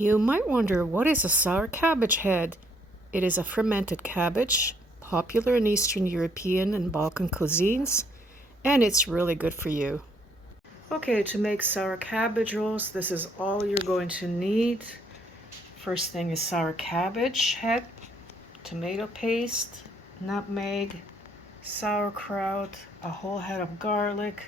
You might wonder, what is a sour cabbage head? It is a fermented cabbage, popular in Eastern European and Balkan cuisines, and it's really good for you. Okay, to make sour cabbage rolls, this is all you're going to need. First thing is sour cabbage head, tomato paste, nutmeg, sauerkraut, a whole head of garlic,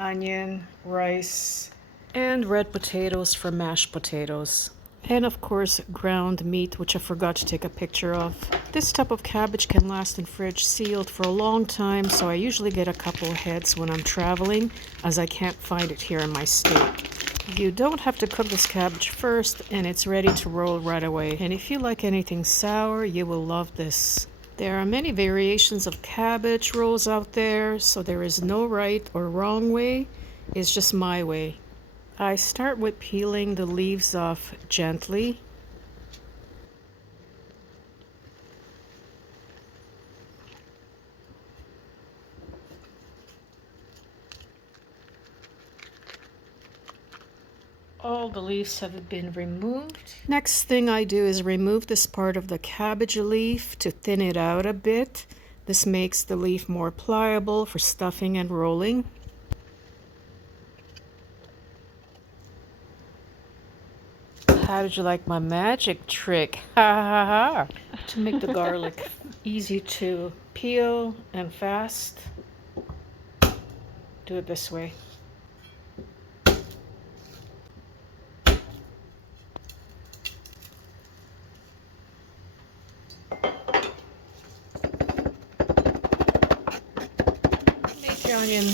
onion, rice, and red potatoes for mashed potatoes. And of course, ground meat, which I forgot to take a picture of. This type of cabbage can last in fridge sealed for a long time, so I usually get a couple heads when I'm traveling, as I can't find it here in my state. You don't have to cook this cabbage first, and it's ready to roll right away. And if you like anything sour, you will love this. There are many variations of cabbage rolls out there, so there is no right or wrong way. It's just my way. I start with peeling the leaves off gently. All the leaves have been removed. Next thing I do is remove this part of the cabbage leaf to thin it out a bit. This makes the leaf more pliable for stuffing and rolling. How did you like my magic trick? Ha ha ha! To make the garlic easy to peel and fast, do it this way. Make your onion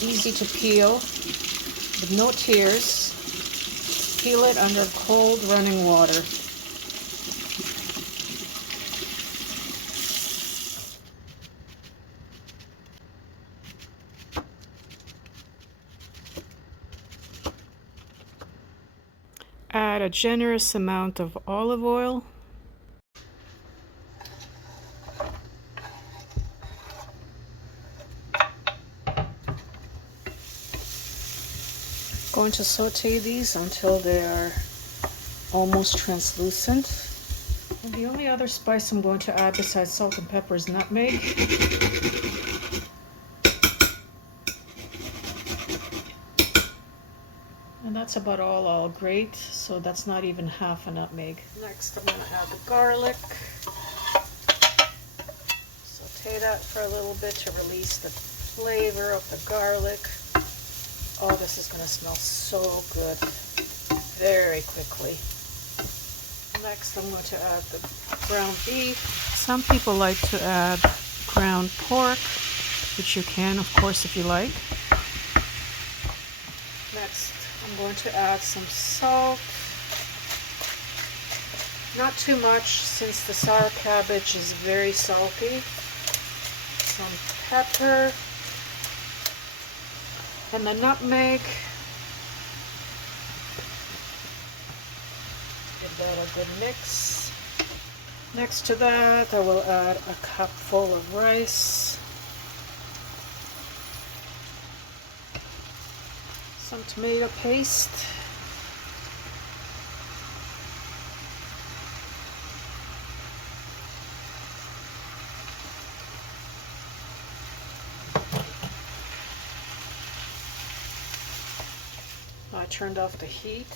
easy to peel with no tears. Peel it under cold running water. Add a generous amount of olive oil. Going to saute these until they are almost translucent. And the only other spice I'm going to add besides salt and pepper is nutmeg. And that's about all I'll grate, so that's not even half a nutmeg. Next I'm going to add the garlic. Saute that for a little bit to release the flavor of the garlic. Oh, this is going to smell so good very quickly. Next, I'm going to add the ground beef. Some people like to add ground pork, which you can, of course, if you like. Next, I'm going to add some salt. Not too much, since the sour cabbage is very salty. Some pepper. And the nutmeg. Give that a good mix. Next to that, I will add a cupful of rice, some tomato paste, I turned off the heat.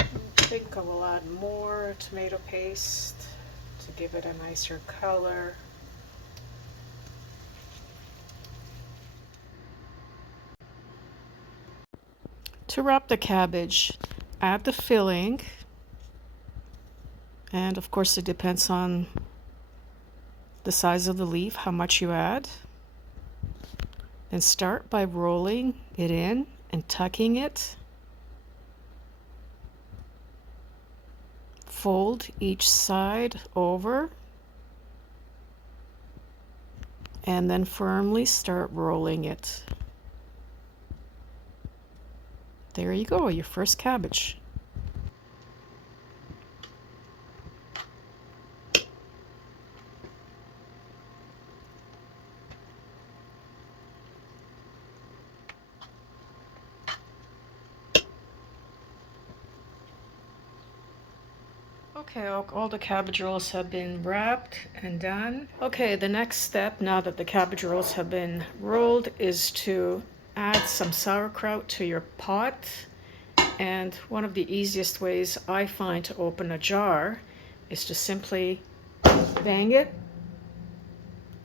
I think I will add more tomato paste to give it a nicer color. To wrap the cabbage, add the filling, and of course it depends on the size of the leaf, how much you add. Then start by rolling it in and tucking it. Fold each side over and then firmly start rolling it. There you go, your first cabbage. Okay, all the cabbage rolls have been wrapped and done. Okay, the next step, now that the cabbage rolls have been rolled, is to add some sauerkraut to your pot. And one of the easiest ways I find to open a jar is to simply bang it.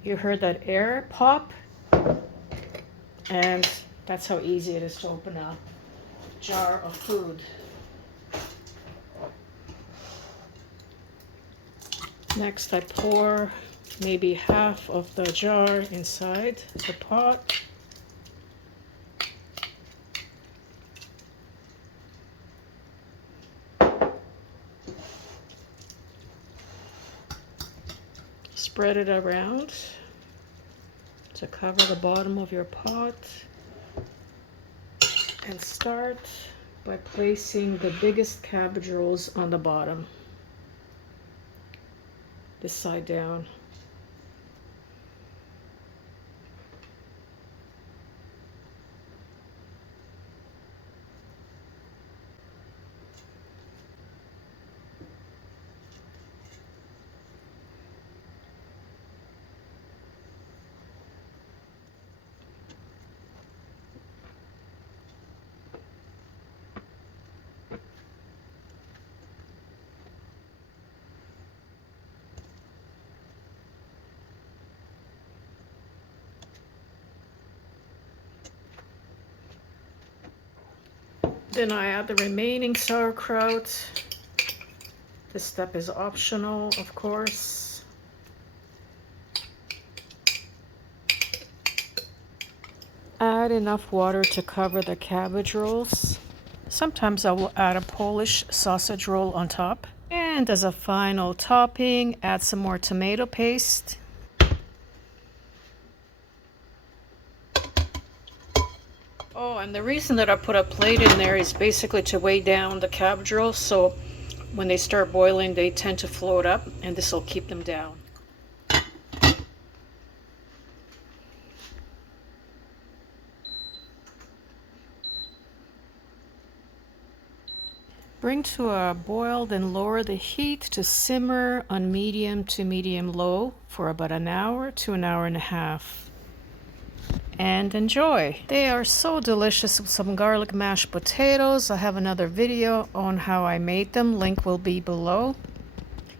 You heard that air pop, and that's how easy it is to open a jar of food. Next, I pour maybe half of the jar inside the pot. Spread it around to cover the bottom of your pot. And start by placing the biggest cabbage rolls on the bottom, this side down. Then I add the remaining sauerkraut. This step is optional, of course. Add enough water to cover the cabbage rolls. Sometimes I will add a Polish sausage roll on top. And as a final topping, add some more tomato paste. Oh, and the reason that I put a plate in there is basically to weigh down the cabbage rolls, so when they start boiling, they tend to float up, and this will keep them down. Bring to a boil, then lower the heat to simmer on medium to medium-low for about an hour to an hour and a half. And enjoy. They are so delicious with some garlic mashed potatoes. I have another video on how I made them. Link will be below.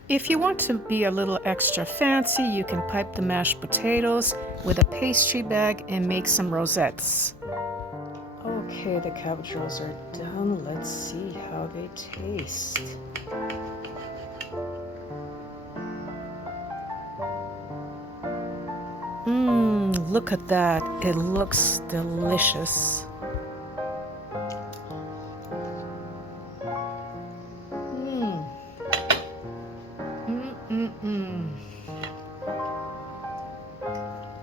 If you want to be a little extra fancy, you can pipe the mashed potatoes with a pastry bag and make some rosettes. Okay, the cabbage rolls are done. Let's see how they taste. Look at that. It looks delicious.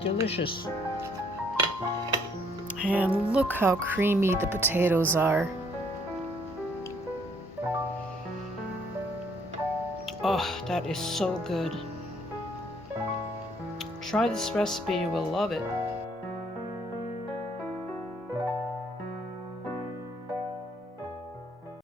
Delicious. And look how creamy the potatoes are. Oh, that is so good. Try this recipe, you will love it.